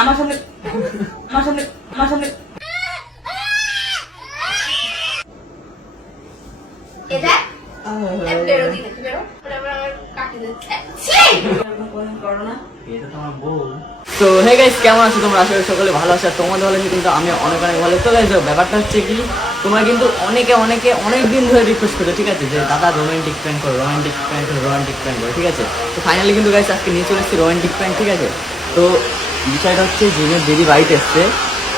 আমার সামনে আমার সামনে আমার সামনে এটা বেরো দিকে বেরো আমার কাটি দিচ্ছে করো না, এটা তোমার বউ। তো হে গাইস, কেমন আছো তোমরা? আশা করি সকলে ভালো আছো। তোমাদের ভালো আছে, কিন্তু আমি অনেক ভালো। তো গাইস, ব্যাপারটা হচ্ছে কি, তোমরা কিন্তু অনেকে অনেক দিন ধরে রিকোয়েস্ট করো, ঠিক আছে, যে দাদা রোমান্টিক প্র্যাঙ্ক করো, রোমান্টিক প্র্যাঙ্ক করো, রোমান্টিক প্র্যাঙ্ক করো, ঠিক আছে। তো ফাইনালি কিন্তু গাইস আজকে নিয়ে চলে এসেছি রোমান্টিক প্র্যাঙ্ক, ঠিক আছে। তো বিষয়টা হচ্ছে, জিমের দিদি বাড়িতে এসছে।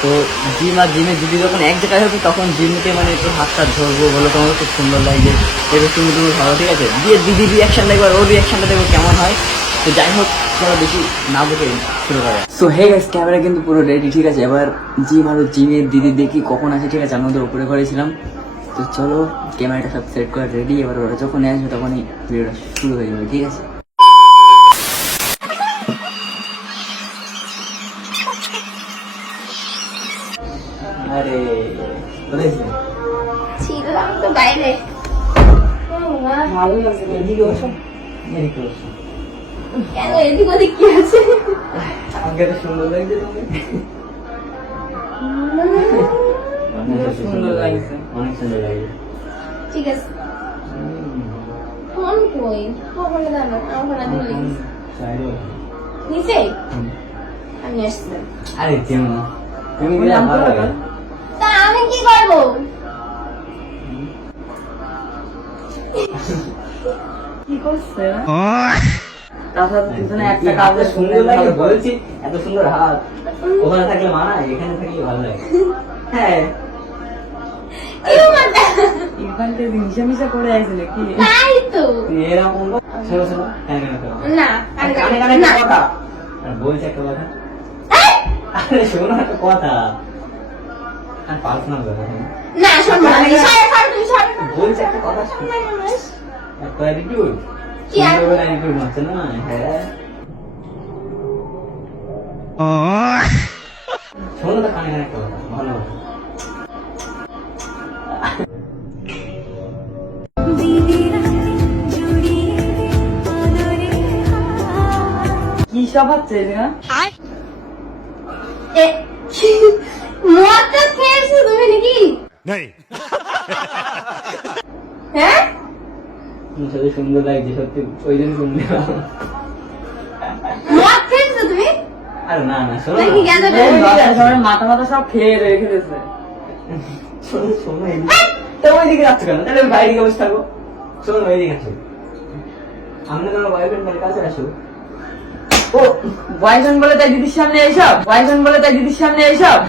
তো জিম আর জিমের দিদি যখন এক জায়গায় হবে, তখন জিমকে মানে একটু হাতটা ধরবো, বলো তোমাকে খুব সুন্দর লাগছে, এবার তুমি ভালো, ঠিক আছে। দিয়ে দিদি রিয়াকশন দেখবো, ওর রিয়াকশনটা দেখবো কেমন হয়। তো যাই হোক, চলো বেশি না বকে শুরু করা। সো হে গাইস, ক্যামেরা কিন্তু পুরো রেডি, ঠিক আছে। এবার জিম আর জিমের দিদি দেখি কখন আসে, ঠিক আছে। আমি ওদের উপরে করেছিলাম। তো চলো, ক্যামেরাটা সব সেট করে রেডি। এবার ওরা যখন আসবে তখনই ভিডিওটা শুরু হয়ে যাবে, ঠিক আছে। আরে ছিলাম তো বাইরে। ভালো লাগছে, এদিকে বসো, এদিকে বসো। কেন এদিক ওদিক কি আছে? আমাকে তো সুন্দর লাগছে, সুন্দর লাগছে, অনেক সুন্দর লাগছে। ঠিক আছে, ফোন কই? ফোনে দাও, আমার ফোনে দিলে নিচে আমি আসছি। আরে যেও না, তুমি গেলে ভালো লাগে। তা আমি কি করবো? কি করছে তাছাড়া পিছনে একটা কাজ সুন্দর লাগে বলছি, এত সুন্দর হাত ওখানে থাকলে মানায়, এখানে থাকলে ভালো লাগে। হ্যাঁ, এখানটা মিশামিশা করে আছে নাকি? তাই তো এরকম শোনো শোনো, না কানে কানে একটা কথা বলছি, একটা কথা। আরে শোনো একটা কথা, পার্সোনাল কথা না শোনো না, তুমি বলছি একটা কথা, একটা অ্যাটিটিউড কি অ্যাটিটিউড মারছে না। হ্যাঁ, শোনো তো, কানে কানে একটা কথা, ভালো কথা। কি সব হচ্ছে এটা? মদটা খেয়েছো তুমি নাকি? হ্যাঁ, সত্যি সুন্দর লাগছে, সত্যি ওই জন্য শুনলে। মদ খেয়েছো তুমি? আরে না না, শোনো নাকি গেঁদা মাথা মাথা সব খেয়ে রেখে দিয়েছে। শোনো শোনো, তো ওইদিকে যাচ্ছ কেন? তাহলে বাইরে দিকে বসে থাকো। শোনো, ওইদিকে আসো, আমরা তোমার বয়ফ্রেন্ড বাড়ির কাছে আসো। ও বয়ফ্রেন্ড বলে তাই দিদির সামনে এইসব, বয়ফ্রেন্ড বলে তাই দিদির সামনে এইসব।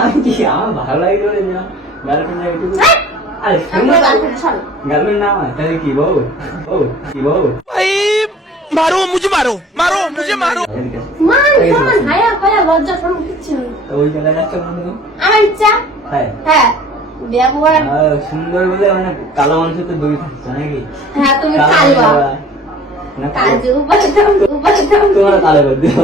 আমি কি, আমার ভালো লাগে বলে না গার্লফ্রেন্ড লাগে? আরে শোনো, গার্লফ্রেন্ড না আমার, তাহলে কি বউ? ও কি বউ? मारो मुझे मारो मारो मुझे मारो। ভাইয়া ভাইয়া লজ্জা শরম কিচ্ছু নেই। ওই জায়গায় যাচ্ছ কেন? আমার ইচ্ছা। হ্যাঁ হ্যাঁ, ব্যবহার। সুন্দর বলে মানে কালো মানুষের তো দুই থাকছে নাকি? হ্যাঁ, তুমি কালো না, কাজু বাদাম বাদাম তোমার কালো করে দিও।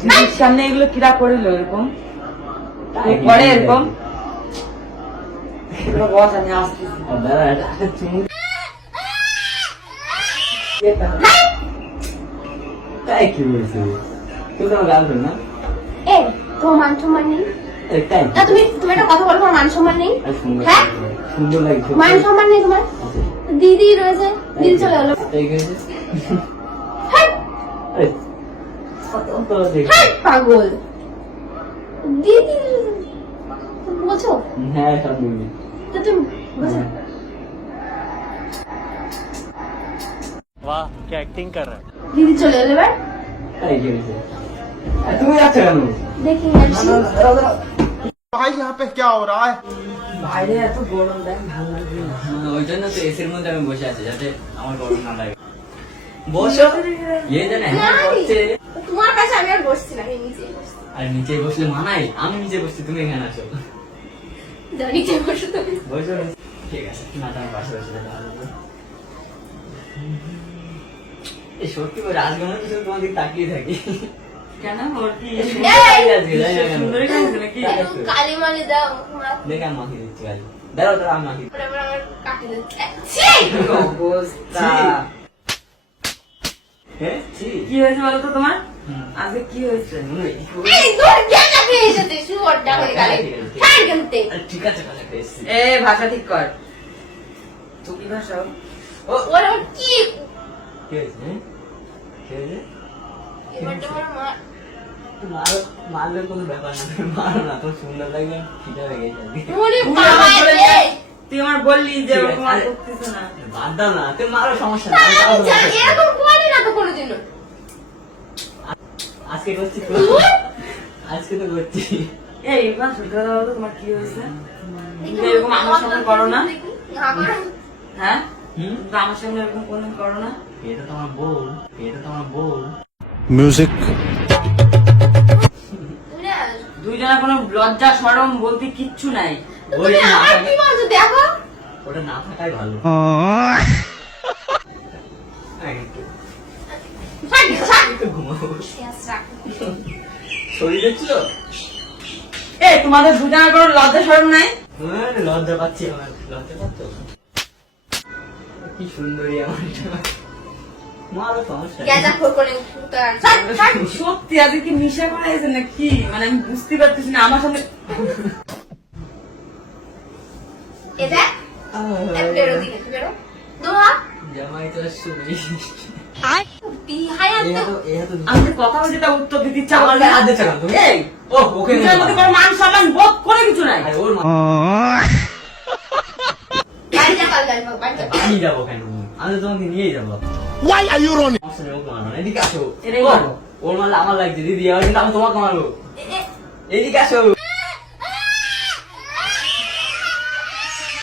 দিদির সামনে এগুলো কিরা করিল এরকম? পরে এরকম বস, আমি আসতেছি। তাই কি বলছি, তুমি তোমার গার্লফ্রেন্ড না? এ তোমার মান সম্মান নেই? তাই না, তুমি তুমি একটা কথা বলো, তোমার মান সম্মান নেই? সুন্দর হ্যাঁ, সুন্দর লাগছে। মান সম্মান নেই তোমার? দিদি রয়েছে, দিদি চলে গেলো। হ্যাঁ, হ্যাঁ, পাগল দিদি বোঝো? হ্যাঁ, সব বুঝি। তো তুমি বোঝো? वाह क्या एक्टिंग कर रहा है। দিদি চলে এলো এবার। তাই কি হয়েছে? তুমি যাচ্ছ কেন? দেখি আসি। भाई यहाँ पे क्या हो रहा है। বাইরে এত গরম, দেখ ভালো লাগছে না। ওই জন্য তো এসির মধ্যে আমি বসে আছি, যাতে আমার গরম না লাগে। বসো, ইয়ে জানে হচ্ছে। তোমার কাছে আমি আর বসছি না, আমি নিচে বসছি। আর নিচে বসলে মানাই, আমি নিচে বসছি, তুমি এখানে আসো। যাও নিচে বসো তুমি। বসো, ঠিক আছে। না, তোমার পাশে বসে যেতে হবে। এই সত্যি করে আজকে মনে হচ্ছে তোমার দিকে তাকিয়ে থাকি। কেন? ওর কি সুন্দরী লাগছে নাকি? কালি মালি দাও। দেখে আমি মাখিয়ে দিচ্ছি, বেরো তো আমি আসি। ওটা আবার আমার কাটে দিচ্ছে ছি অবস্থা। হ্যাঁ কি হয়েছে বলো তো তোমার? আজকে কি হয়েছে? এই দূর গেলা পেয়ে এসেছে শুয়োরটা হয়ে গেলে ছাড় গেলতে ঠিক আছে কাছে পেয়েছি। এ ভাষা ঠিক কর। তো কি ভাষা? ওরা কি কি হয়েছে? কি হয়েছে? এবার তোমার মা মারলে কোনো ব্যাপার না, মারো না, তোর সুন্দর লাগবে, ফিটা হয়ে গেছে আজকে। ওরে তুই বাবা আমার বলে রে তুই আমার বললি যে ঠিক আছে, ওরকম আর আরে- করতেছ না। বাদ দাও না, তুমি মারো, সমস্যা নেই, আমি তাও আমি জানি, বলছি। এরকম করি না তো কোনোদিনও আজকে করছি তো, আজকে তো করছি। এই এবার শুনতে দাও তো তোমার কি হয়েছে? তুমি এরকম আমার সামনে করো না? আমার হ্যাঁ? হুম? তুমি আমার সামনে এরকম কোনদিন করো না? এটা তোমার বউ, এটা তোমার বউ। Music. তুমি না দুইজনের কোনো লজ্জা শরম বলতে কিচ্ছু নাই। ওই তুমি না আমার থাকা- কি বলছো দেখো ওটা না থাকাই ভালো। হ্যাঁ, একটু- একটু ঘুমাবো। শরীর দেখছিল? এ তোমাদের দুজনের কোনো লজ্জা শরম নাই? লজ্জা পাচ্ছি আমার, লজ্জা পাচ্ছ? কি সুন্দরী আমার, মারো, সমস্যা নেই। গেজা ফোর করে উত্তর সত্যি আজকে কি নিশা করা হয়েছে নাকি? মানে আমি বুঝতে পারতেছি না আমার সামনে। এ দেখ বেরো দিকে বেরো দোয়া জামাই তো শুনি। বিহায়া তো আমি যে কথা বলছি তা উত্তর দিতে ইচ্ছা আমার করছে গায়ে না। হাত দিচ্ছ কেন তুমি? এই, ও, ওকে নিয়ে দুজনের মধ্যে যাও। কোনো মান সম্মান বোধ করে কিছু নাই। আরে ওর বাড়ি যা কাল যাই বাড়ি যা বাড়ি যাবো কেন? আমি তো তোমাকে নিয়েই যাবো। Why are you running? সমস্যা নেই, ওকে মারো না। এদিকে আসো। এটাই ও, মারো। ওর মারলে আমার লাগছে দিদি, এবার কিন্তু আমি তোমাকে মারবো। এ, এদিকে আসো।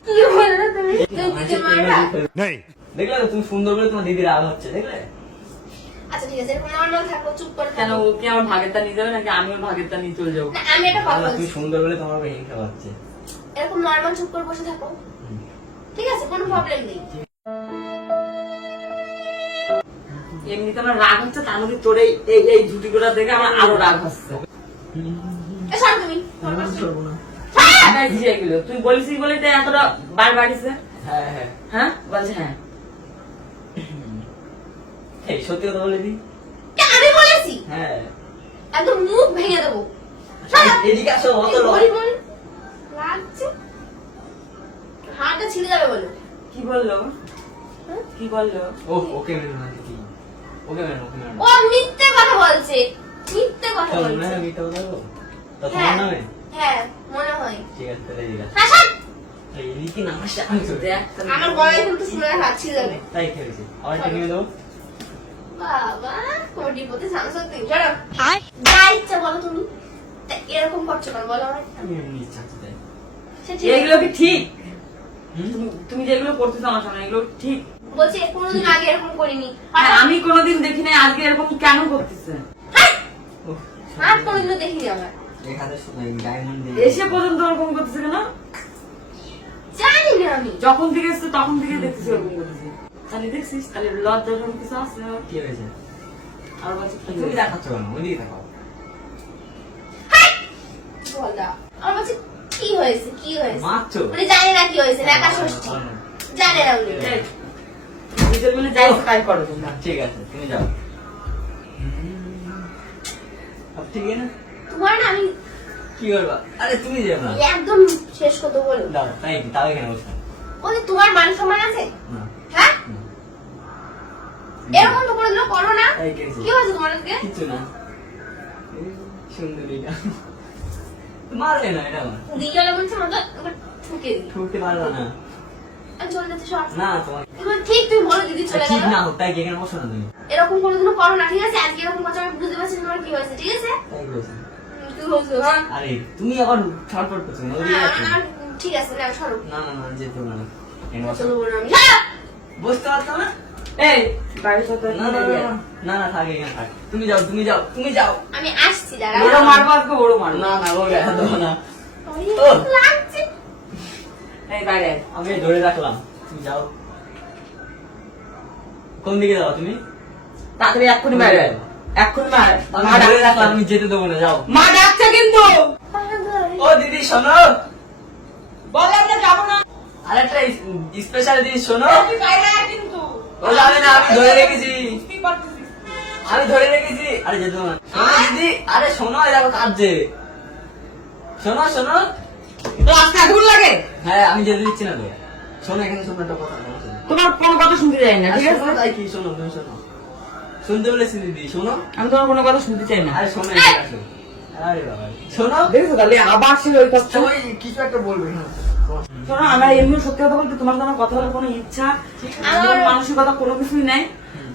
কি বললো তুমি তুই দিতে মারবা Nay. দেখলে তো, তুমি সুন্দর বলে তোমার দিদির রাগ হচ্ছে, দেখলে? আচ্ছা ঠিক আছে এরকম নর্মাল থাকো চুপ করে কেন থাকো ও কি আমার ভাগেরটা নিয়ে যাবে নাকি আমি ওর ভাগেরটা নিয়ে চলে যাবো? না আমি একটা কথা আল্লাহ, তুমি বলছি সুন্দর বলে তোমার উপর হিংসা পাচ্ছে। এরকম নর্মাল চুপ করে বসে থাকো ঠিক আছে কোনো প্রবলেম নেই এমনিতে আমার রাগ হচ্ছে, তার মধ্যে তোর এই ঝুটি গোড়া দেখে আমার আরো রাগ হচ্ছে। এ সর তুমি নর্মাল করবো না। আমার ঝিয়ে গেলো। তুই বলিস বলে তো এতটা বার বাড়িছে। হ্যাঁ, হ্যাঁ। হ্যাঁ বলছে হ্যাঁ। এই, সত্যি কথা বলে দিই। আমি বলেছি হ্যাঁ। একদম মুখ ভেঙে দেবো সর। এদিকে আসো, অত এই লোক। বলি বলি লাগছে হাতটা ছিঁড়ে যাবে বলো কি বললো? হ্যাঁ? কি বললো? ও, ওকে মেরো না দিদি। ওকে মেরো, ওকে মেরো না। ও মিথ্যে কথা বলছে মিথ্যে কথা তোর বলছে নামে মিথ্যা কথা বলো? তা তোমার হ্যাঁ নামে? হ্যাঁ মনে হয় ঠিক আছে, তাহলে এদিকে আসো। হ্যাঁ সর। এই, এদিকে না আসে, আমি চলে যাই। দেখ আমার গলায় কিন্তু শুনে হাত ছিঁড়ে যাবে তাই খেয়েছি। আবার টেনে দেবো? বাবা কোটি পথে সাংসদ তুই চলো যা ইচ্ছা বলো তুমি তা এরকম করছো কেন বলো আমার আমি এমনি ইচ্ছা আছে তাই। সে ঠিক আছে। এগুলো কি ঠিক? হুম? তুমি যেগুলো করতেছো আমার সামনে এগুলো ঠিক? বলছি কোনোদিন আগে এরকম করিনি আর আমি কোনোদিন দেখি নাই, আজকে এরকম কেন করতেছে? উফ, আর কোনোদিনও দেখিনি আমার এই হাতে ডায়মন্ড দিয়ে। এসে পর্যন্ত ওরকম করতেছে কেন? জানি না আমি যখন থেকে এসছে তখন থেকে দেখতেছি ওরকম করতেছে। তাহলে দেখছিস, তাহলে লজ্জা সব কিছু আছে। কি হয়েছে? আর বলছে কি তুমি হয়েছে? দেখাচ্ছ কেন? ওইদিকে দেখাও। বল দাও আমার বলছি কি হয়েছে কি হয়েছে মারছো? উনি জানে না কি হয়েছে লেখা ষষ্ঠী জানে না উনি এই, নিজের বলে যাই তাই করো তোমরা। ঠিক আছে, তুমি যাও। সব ঠিক আছে না? তোমার না আমি কি করবা? আরে তুমি যাও না। একদম শেষ করতে বলো দাও, তাই কি? তাও এখানে বসে থাকো। বলছি তোমার মান সম্মান আছে না। হ্যাঁ না। এরকম তো কোনোদিনও করো না তাই করেছি। কি হয়েছে তোমার আজকে কিচ্ছু না। এই, সুন্দরীটা। মারবে না এটা আমার। দিয়ালে বলছে মতো ঠুকে দিই ঠুকতে পারবা না। আমি চলে যাচ্ছি সব না, তোমার এবার ঠিক তুমি বলো দিদি চলে ঠিক গেল না হোক, তাই কি এখানে বসো না তুমি? এরকম কোনোদিনও করো না ঠিক আছে আজকে এরকম কথা আমি বুঝতে পারছি না তোমার কি হয়েছে ঠিক আছে তাই বলছি। তুই বলছো হ্যাঁ আরে, তুমি আবার ছটফট করছো না, ওদিকে যাচ্ছো না। ঠিক আছে না সরো না, না, না, যেতে হবে না। এখানে বসো। চলো বলো আমি সরো! বসতে পারছো না? এই, বাড়ির সাথে না, না, না, না, না, থাক, এখানে থাক। তুমি যাও, তুমি যাও, তুমি যাও। আমি আসছি দাঁড়া বড় মারবো আজকে, বড় মারবো। না, না, ও গায়ে হাত দেবো না। ও। লাগছে এই বাইরে আয়। আমি ধরে রাখলাম, তুমি যাও। কোন দিকে যাও তুমি? তাড়াতাড়ি এক্ষুনি বাইরে আয়। এক্ষুনি মার। আমি মা ধরে ডাকছে। রাখলাম, আমি যেতে দেবো না, যাও। মা ডাকছে কিন্তু। ও দিদি, শোনো। বললাম না যাবো না। আর একটা স্পেশাল জিনিস শোনো, তুই বাইরে আয় কিন্তু ও যাবে না, আমি ধরে রেখেছি, তুই পারছিস আমি ধরে রেখেছি। আরে যেত না, শোনো দিদি, আরে শোনো, এই দেখো কাঁদছে, শোনো শোনো। তো আজকে এত লাগে? হ্যাঁ আমি যেতে দিচ্ছি না তো, শোনো এখানে শোনো একটা কথা, শোনো, শোনো। তোমার কোনো কথা শুনতে চাই না, আর ঠিক আছে? শোনো তাই কি, শোনো তুমি শোনো, শুনতে বলেছি দিদি, শোনো। আমি তোমার কোনো কথা শুনতে চাই না। আরে শোনো এখানে আসো। আরে বাবা শোনো, দেখেছো তাহলে আবার সে ওই কথা। সবাই কিছু একটা বলবে না। শোনো, আমার এমনি সত্যি কথা বলতে তোমার সাথে আমার কথা বলার কোনো ইচ্ছা, আমার মানসিকতা কোনো কিছুই নাই।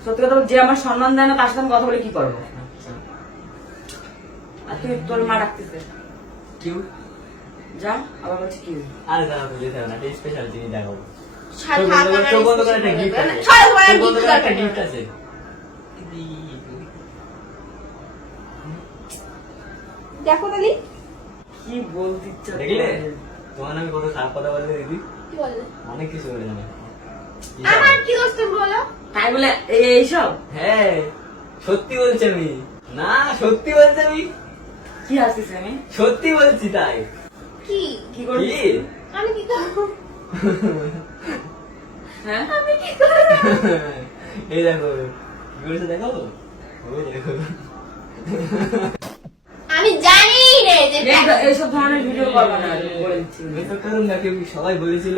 সত্যি কথা বলতে, যে আমার সম্মান দেয় না তার সাথে আমি কথা বলে কি করবো? আর তুই, তোর মা ডাকতেছে, কিউ? যা, আবার বলছি কি? আরে দাঁড়া তো যেতে হবে না, একটা স্পেশাল জিনিস দেখাবো। ছাড় চোখ বন্ধ করে একটা গিফট আছে, ছাড় তোমার চোখ বন্ধ করে একটা গিফট গিফট আছে। দেখো তালি কি বলতে ইচ্ছা দেখলে করে? তোমার আমি কত খারাপ কথা বললে দিদি, কি বললে অনেক কিছু বলে জানে। আমার কি দোষ তুমি বলো তাই বলে এইসব হ্যাঁ সত্যি বলছি আমি, না সত্যি বলছি আমি, কি আসছিস আমি? সত্যি বলছি তাই। কি কি করবি? কি? আমি কি করবো হ্যাঁ, আমি কি করবো এই দেখো কি করেছে দেখো, ওই দেখো। আমি জানি রে যে এইসব ধরনের ভিডিও করবো না, বলে দিচ্ছি। আমি তো করুন না, কেউ সবাই বলেছিল।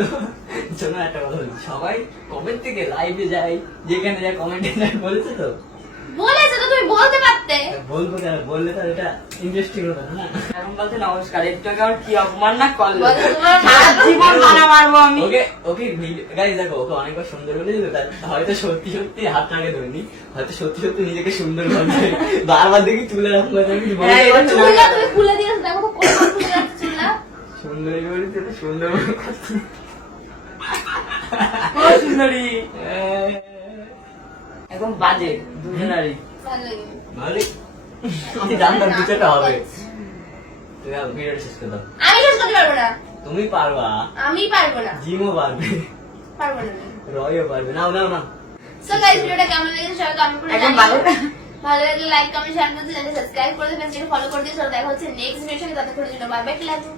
শোনো একটা কথা বলছি, সবাই কমেন্ট থেকে লাইভে যায়, যেখানে যায় কমেন্টে যায় বলেছে তো, বলেছে তো তুমি বলতে পারতে বলবো কেন, বললে তো এটা ইন্টারেস্টিং হতো না। এখন বলতে নমস্কার, একটু আগে আমার কি অপমান না করলো। বলো তোমার সারা জীবন মানা মারবো আমি। ওকে ওকে গাইস দেখো, ওকে অনেকবার সুন্দর বলেছি তো, হয়তো সত্যি সত্যি হাতটাকে ধরিনি, হয়তো সত্যি সত্যি নিজেকে সুন্দর ভাবছে, বারবার দেখি চুলে এরকম করে, আমি কিছু বলতে হ্যাঁ, এবার পারছি না। চুলটা তুমি খুলে দিয়েছো দেখো তো কোন খুলে যাচ্ছে চুলটা সুন্দরী বলেছি তো, সুন্দর করছি। ও সুন্দরী, একদম বাজে দুজনারই। ভালো লাগে ভালো, আমি জানতাম কিছুটা হবে। তুমি ভিডিওটা শেষ করে দাও। আমি শেষ করতে পারবো না তুমি পারবা, আমি পারবো না জিমও পারবে, পারবো না আমি। রয়ও পারবে, নাও নাও না। সো গাইস ভিডিওটা কেমন লেগেছে সবাই কমেন্ট করে একদম জানিও ভালো। ভালো লাগলে লাইক কমেন্ট শেয়ার করতে চ্যানেল সাবস্ক্রাইব করে দেবেন, ফলো করে দিও। চলো দেখা হচ্ছে নেক্সট ভিডিওর সাথে, ততক্ষণের জন্য বাই বাই, লাভ ইউ।